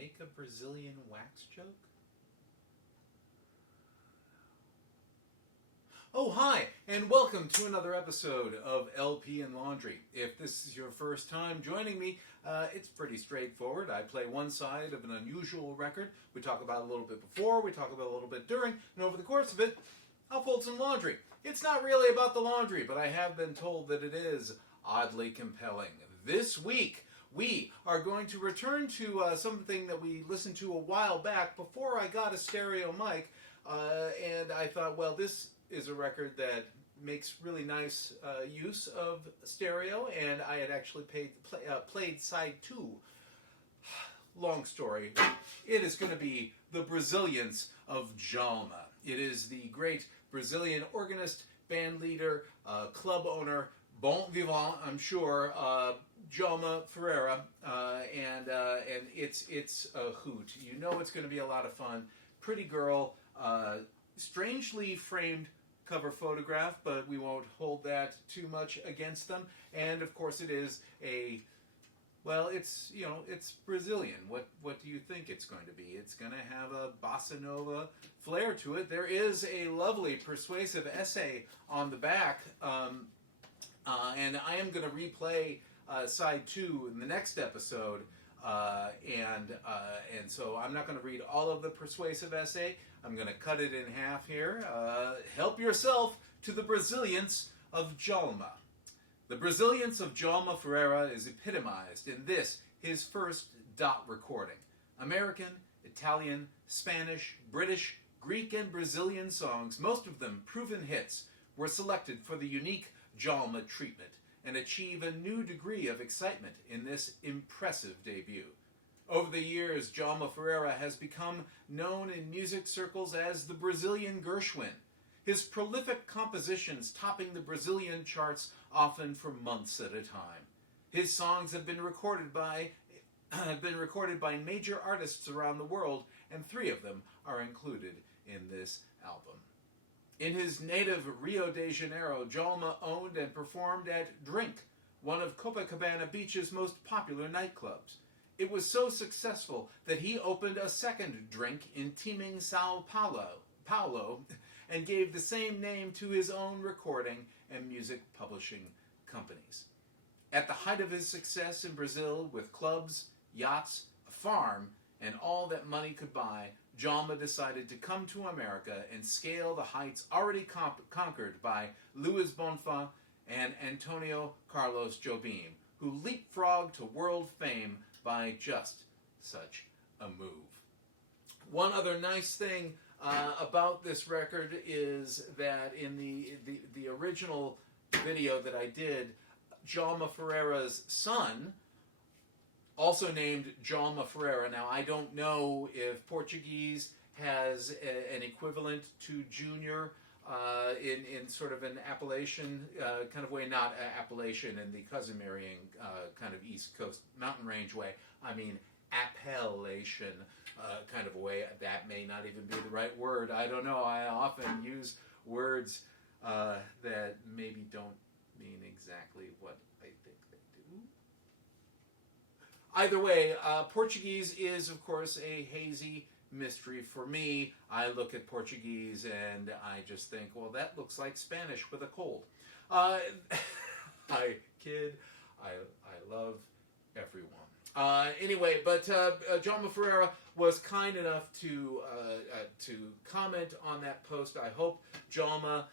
make a Brazilian wax joke? Oh, hi, and welcome to another episode of LP and Laundry. If this is your first time joining me, it's pretty straightforward. I play one side of an unusual record. We talk about it a little bit before, we talk about it a little bit during, and over the course of it, I'll fold some laundry. It's not really about the laundry, but I have been told that it is oddly compelling. This week, we are going to return to something that we listened to a while back before I got a stereo mic, and I thought, well, this is a record that makes really nice use of stereo, and I had actually played side 2. Long story. It is going to be the Braziliance of Djalma. It is the great Brazilian organist, band leader, club owner, bon vivant, I'm sure, Djalma Ferreira, and it's a hoot. You know it's going to be a lot of fun. Pretty girl, strangely framed cover photograph, but we won't hold that too much against them. And of course, it is it's Brazilian. What do you think it's going to be? It's going to have a bossa nova flair to it. There is a lovely persuasive essay on the back, and I am going to replay side 2 in the next episode. And so I'm not going to read all of the persuasive essay. I'm going to cut it in half here. Help yourself to the Braziliance of Djalma. The Braziliance of Djalma Ferreira is epitomized in this, his first dot recording. American, Italian, Spanish, British, Greek, and Brazilian songs, most of them proven hits, were selected for the unique Djalma treatment and achieve a new degree of excitement in this impressive debut. Over the years, Djalma Ferreira has become known in music circles as the Brazilian Gershwin, his prolific compositions topping the Brazilian charts often for months at a time. His songs have been recorded by major artists around the world, and 3 of them are included in this album. In his native Rio de Janeiro, Djalma owned and performed at Drink, one of Copacabana Beach's most popular nightclubs. It was so successful that he opened a second Drink in teeming Sao Paulo, and gave the same name to his own recording and music publishing companies. At the height of his success in Brazil, with clubs, yachts, a farm, and all that money could buy, Djalma decided to come to America and scale the heights already conquered by Luiz Bonfá and Antonio Carlos Jobim, who leapfrogged to world fame by just such a move. One other nice thing about this record is that in the original video that I did, Djalma Ferreira's son, also named Djalma Ferreira. Now, I don't know if Portuguese has an equivalent to Junior in sort of an appellation kind of way, not appellation in the cousin marrying kind of East Coast mountain range way. I mean appellation kind of a way. That may not even be the right word. I don't know. I often use words that maybe don't mean exactly what I think they do. Either way, Portuguese is, of course, a hazy mystery for me. I look at Portuguese and I just think, well, that looks like Spanish with a cold. I kid. I love everyone. Anyway, but Djalma Ferreira was kind enough to comment on that post. I hope Djalma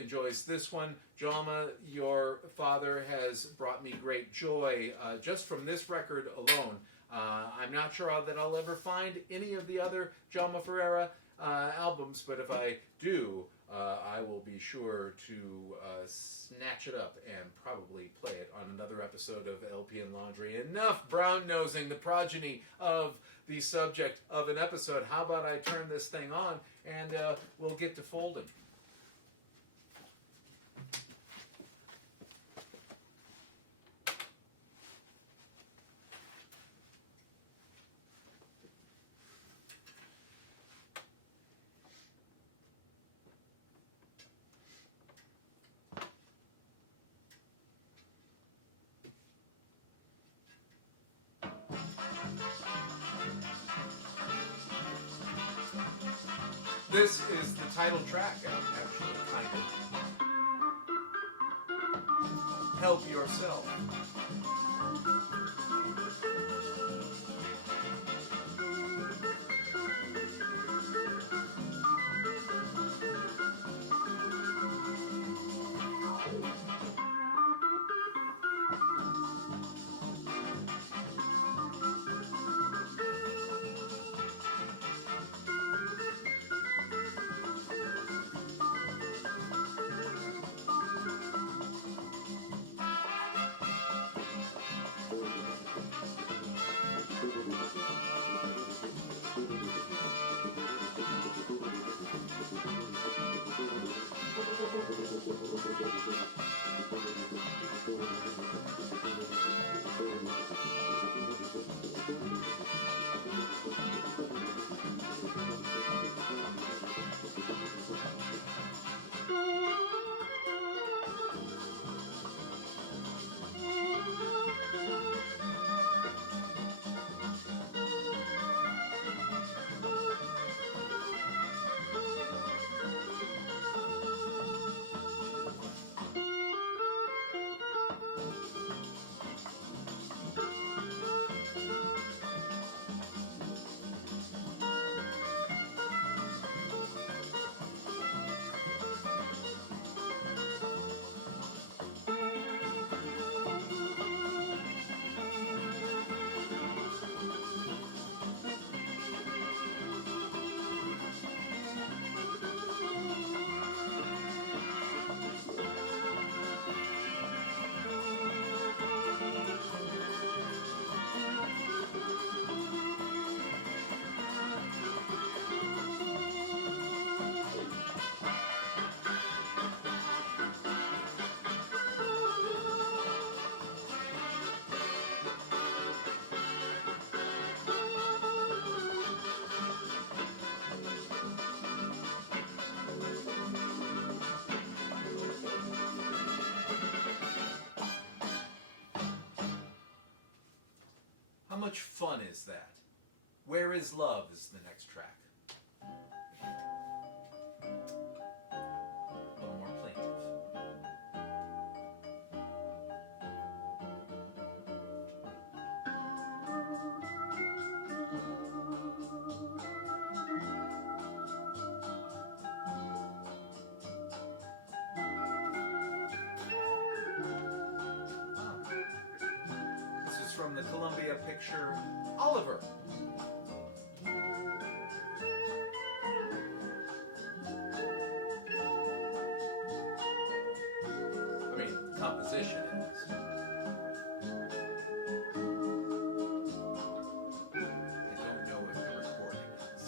enjoys this one. Djalma, your father has brought me great joy just from this record alone. I'm not sure that I'll ever find any of the other Djalma Ferreira albums, but if I do, I will be sure to snatch it up and probably play it on another episode of LP and Laundry. Enough brown-nosing the progeny of the subject of an episode. How about I turn this thing on and we'll get to folding. This is the title track, actually, kind of. Help Yourself. How much fun is that? Where is Love is the next track. A little more plaintive. This is from the Columbia picture Oliver. I mean, composition is. I don't know if the recording is.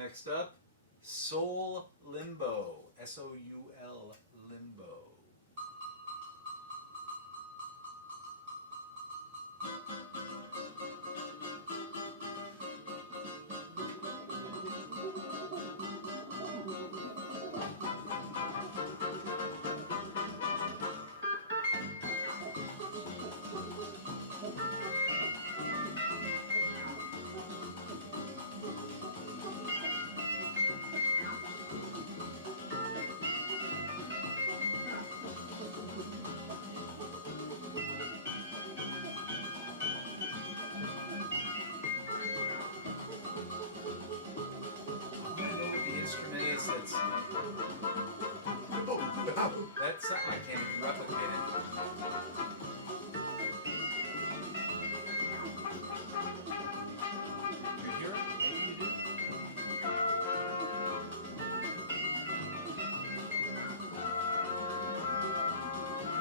Next up, Soul Limbo, S-O-U-L Limbo. That sound, I can't even replicate it. Do you hear it? Maybe you do.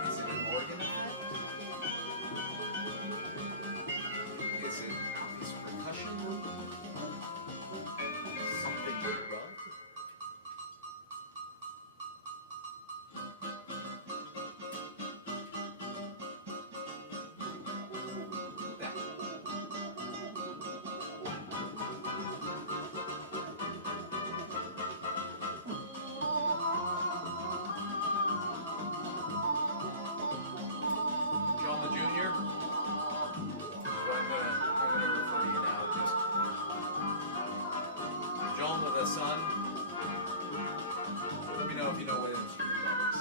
Is it an organ effect? Is it percussion? Something you rub? That. Djalma Jr. So I'm gonna refer to you now. Just Djalma the son. Let me know if you know what instrument that is.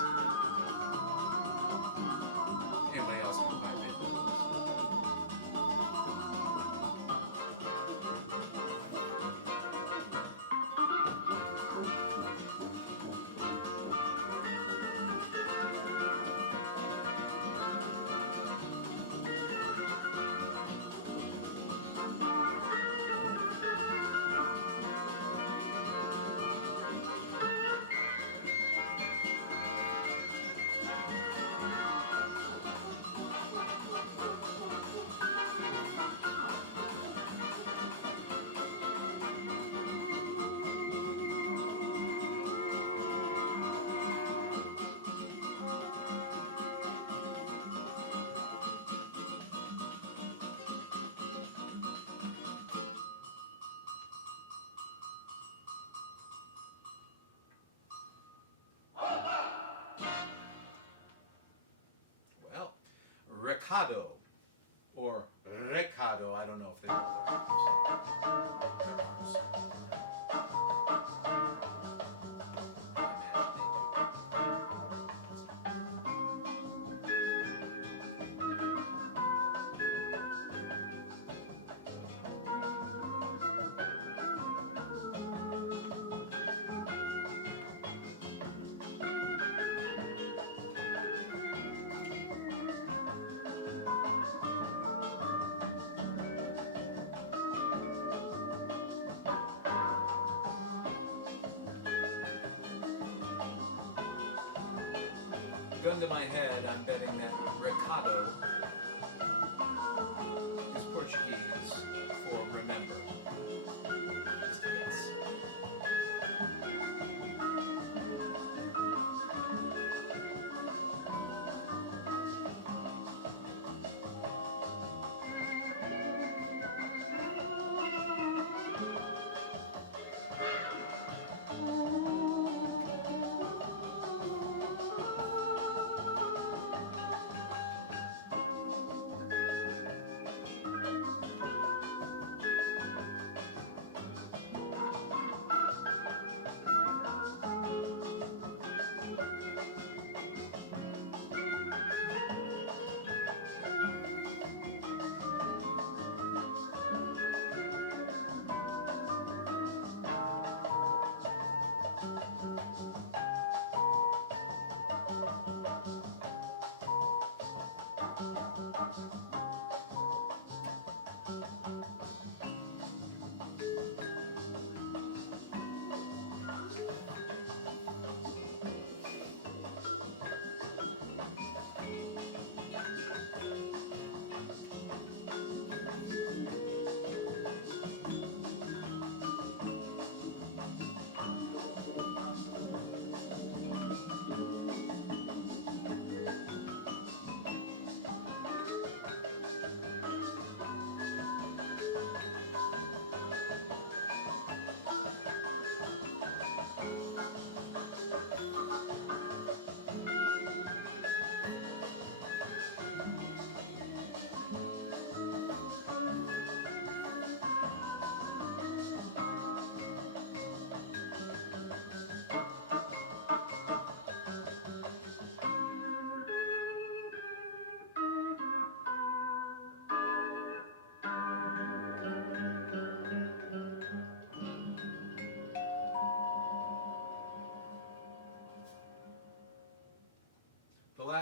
Anybody else can pipe in. Well, Recado, or Recado, I don't know if they know their arms. I imagine gun to my head, I'm betting that recado is Portuguese for remember. Just a guess.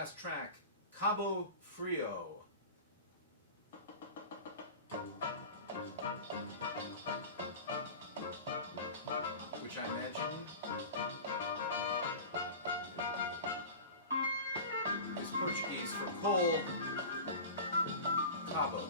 last track, Cabo Frio. Which I imagine is Portuguese for cold, Cabo.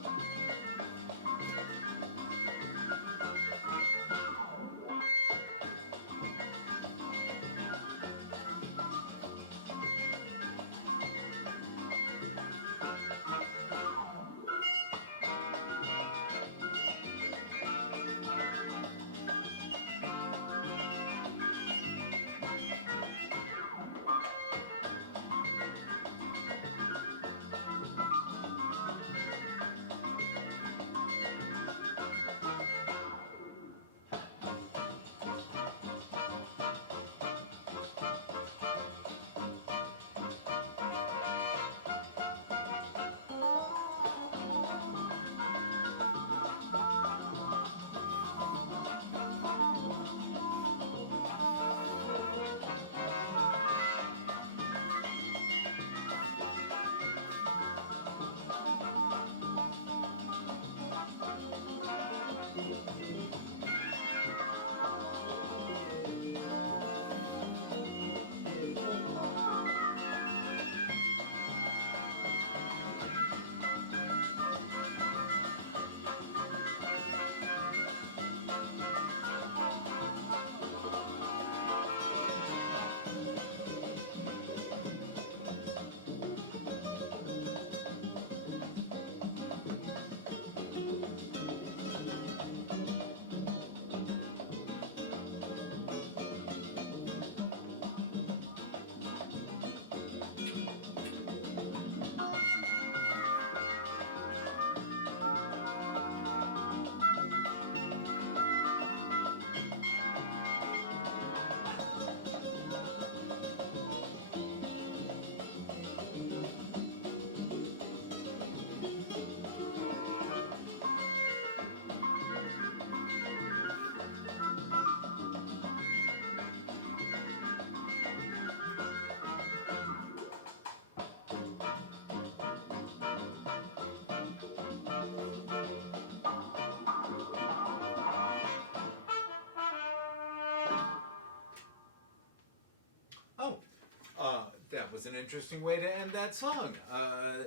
That was an interesting way to end that song.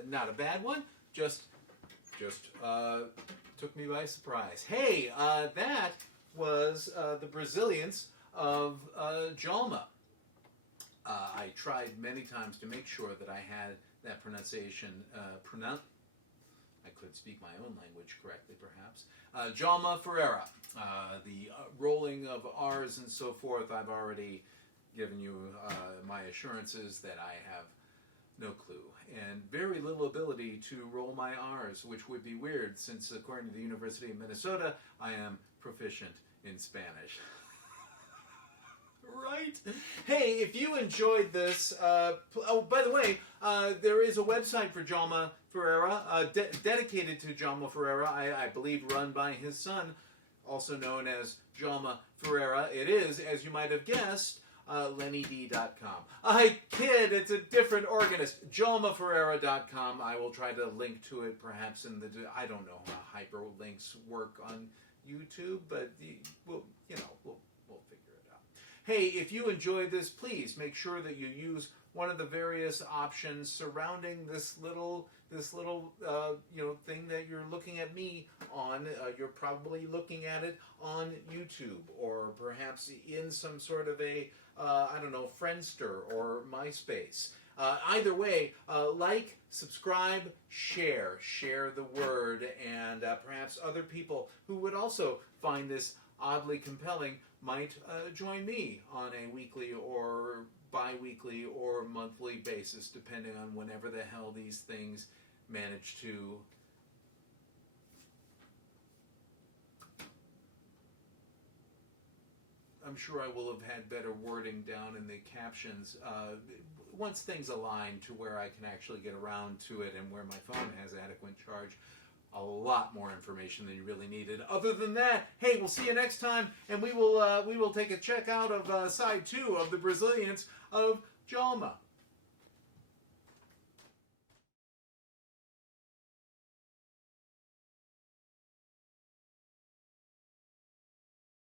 Not a bad one. Just took me by surprise. Hey, that was the Braziliance of Djalma. I tried many times to make sure that I had that pronunciation I could speak my own language correctly, perhaps. Djalma Ferreira. The rolling of R's and so forth, I've already given you my assurances that I have no clue and very little ability to roll my R's, which would be weird since, according to the University of Minnesota, I am proficient in Spanish. Right? Hey, if you enjoyed this, oh, by the way, there is a website for Djalma Ferreira, dedicated to Djalma Ferreira, I believe run by his son, also known as Djalma Ferreira. It is, as you might have guessed, LennyD.com. I kid, it's a different organist. JalmaFerreira.com. I will try to link to it perhaps in the... I don't know how hyperlinks work on YouTube, but we'll figure it out. Hey, if you enjoyed this, please make sure that you use one of the various options surrounding this little thing that you're looking at me on. You're probably looking at it on YouTube or perhaps in some sort of a Friendster or MySpace. Either way, like, subscribe, share the word, and perhaps other people who would also find this oddly compelling might join me on a weekly or bi-weekly or monthly basis, depending on whenever the hell these things manage to I'm sure I will have had better wording down in the captions once things align to where I can actually get around to it and where my phone has adequate charge. A lot more information than you really needed. Other than that, hey, we'll see you next time, and we will take a check out of side 2 of the Braziliance of Djalma.